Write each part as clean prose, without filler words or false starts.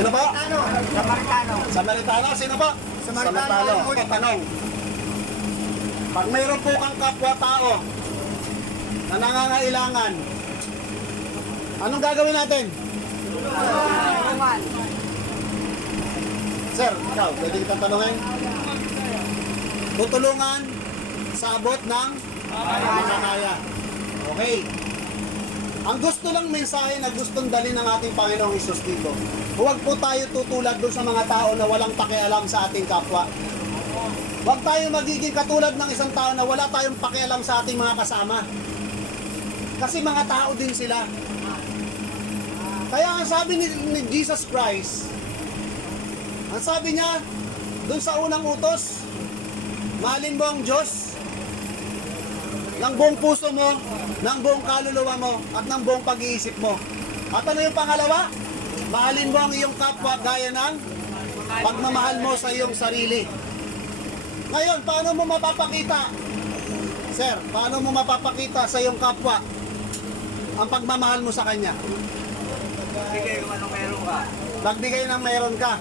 Sino po? Samaritano. Samaritano. Sino po? Samaritano. Tanong. Pag mayroon po kang kapwa-tao na nangangailangan, anong gagawin natin? Tulungan. Sir, ikaw, pwede kitang tanongin? Tutulungan sa abot ng kaya. Okay. Ang gusto lang mensahe na gustong dalhin ng ating Panginoong Hesus dito, huwag po tayo tutulad doon sa mga tao na walang pakialam sa ating kapwa. Huwag tayo magiging katulad ng isang tao na wala tayong pakialam sa ating mga kasama. Kasi mga tao din sila. Kaya ang sabi ni Jesus Christ, ang sabi niya, doon sa unang utos, mahalin mo ang Diyos ng buong puso mo, ng buong kaluluwa mo, at ng buong pag-iisip mo. At ano yung pangalawa? Mahalin mo ang iyong kapwa gaya ng pagmamahal mo sa iyong sarili. Ngayon, paano mo mapapakita? Sir, paano mo mapapakita sa iyong kapwa ang pagmamahal mo sa kanya? Bigay kung anong meron ka. Nagbigay ng meron ka.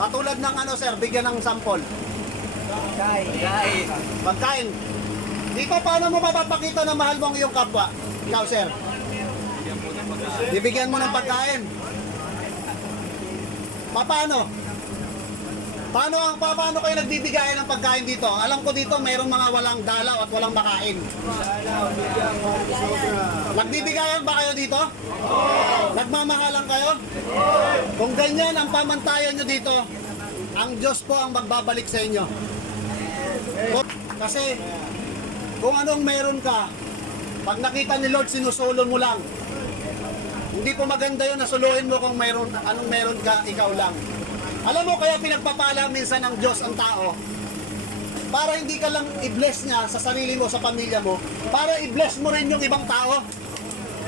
Katulad ng ano, sir, bigyan ng sample. Kain. Pagkain. Dito, paano mo mapapakita na mahal mo ang iyong kapwa? Ikaw, sir. Bibigyan mo ng pagkain. Paano? Paano kayo nagbibigay ng pagkain dito? Alam ko dito, mayroong mga walang dalaw at walang makain. Nagbibigayan ba kayo dito? Nagmamahalan kayo? Kung ganyan ang pamantayan nyo dito, ang Diyos po ang magbabalik sa inyo. Kasi, kung anong meron ka, pag nakita ni Lord, sinusulo mo lang. Hindi po maganda yun na suluhin mo kung anong meron ka, ikaw lang. Alam mo, kaya pinagpapala minsan ng Diyos ang tao para hindi ka lang i-bless niya sa sarili mo, sa pamilya mo, para i-bless mo rin yung ibang tao.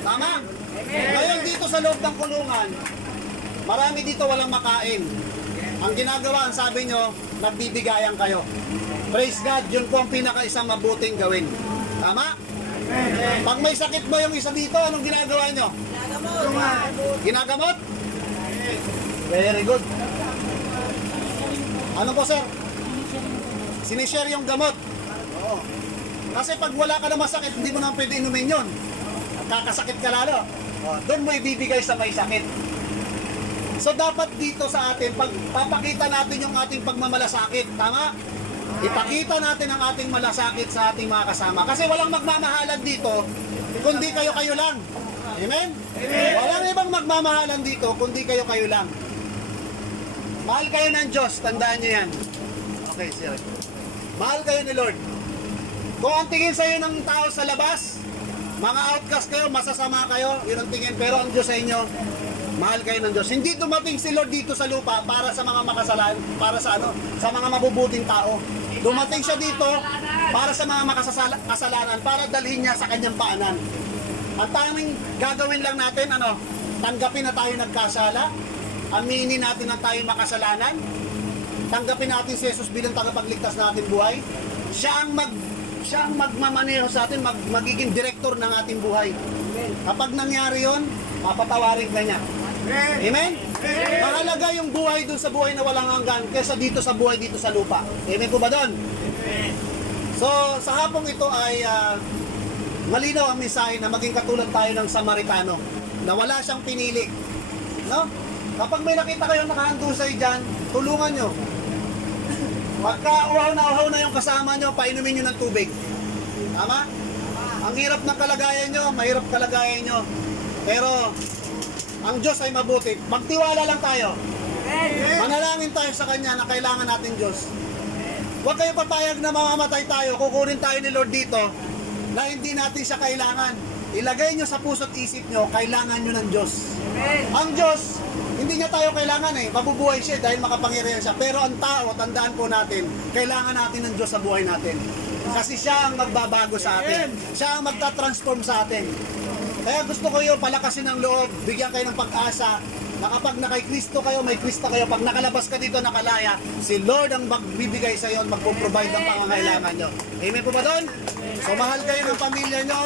Tama? Ngayon dito sa loob ng kulungan, marami dito walang makain. Ang ginagawa, ang sabi nyo, nagbibigayan kayo. Praise God, yun po ang pinaka-isang mabuting gawin. Tama? Pag may sakit mo yung isa dito, anong ginagawa nyo? Ginagamot? Very good. Ano po, sir? Sinishare yung gamot. Oo. Kasi pag wala ka na masakit, hindi mo naman pwede inumin yun. Kakasakit ka lalo. Doon mo ibibigay sa may sakit. So dapat dito sa atin, papakita natin yung ating pagmamalasakit. Tama? Ipakita natin ang ating malasakit sa ating mga kasama. Kasi walang magmamahalan dito, kundi kayo-kayo lang. Amen? Amen? Walang ibang magmamahalan dito, kundi kayo-kayo lang. Mahal kayo ng Diyos, tandaan nyo yan. Okay, sir. Mahal kayo ni Lord. Kung ang tingin sa'yo ng tao sa labas, mga outcast kayo, masasama kayo, yun ang tingin. Pero ang Diyos sa inyo, mahal kayo ng Diyos. Hindi dumating si Lord dito sa lupa para sa mga makasalan, para sa sa mga mabubuting tao. Dumating siya dito para sa mga makasalanan, para dalhin niya sa kanyang paanan. Ang tanging gagawin lang natin, tanggapin na tayo nagkasala, aminin natin na tayo makasalanan, tanggapin natin si Jesus bilang tagapagligtas na ating buhay. Siya ang magmamaneho sa atin, magiging direktor ng ating buhay. Kapag nangyari yon, papatawarin ka niya. Amen? Mahalaga yung buhay dun sa buhay na walang hanggan kaysa dito sa buhay dito sa lupa. Amen po ba doon? So, sa hapong ito ay malinaw ang mensahe na maging katulad tayo ng Samaritano na wala siyang pinili. No? Kapag may nakita kayong nakahandusay dyan, tulungan nyo. Pagka uhaw na yung kasama nyo, painumin nyo ng tubig. Tama? Ang hirap ng kalagayan nyo, mahirap kalagayan nyo. Pero, ang Diyos ay mabuti. Magtiwala lang tayo. Manalangin tayo sa Kanya na kailangan natin Diyos. Huwag kayo papayag na mamamatay tayo, kukunin tayo ni Lord dito, na hindi natin siya kailangan. Ilagay nyo sa puso't isip nyo, kailangan nyo ng Diyos. Ang Diyos, hindi niya tayo kailangan mabubuhay siya dahil makapangyarihan siya. Pero ang tao, tandaan po natin, kailangan natin ng Diyos sa buhay natin. Kasi siya ang magbabago sa atin. Siya ang magta-transform sa atin. Kaya gusto ko yung palakasin ng loob, bigyan kayo ng pag-asa, na kapag nakay Kristo kayo, may Kristo kayo. Pag nakalabas ka dito, nakalaya, si Lord ang magbibigay sa iyo at magpo-provide ng pangangailangan nyo. Amen po ba doon? So mahal kayo ng pamilya nyo,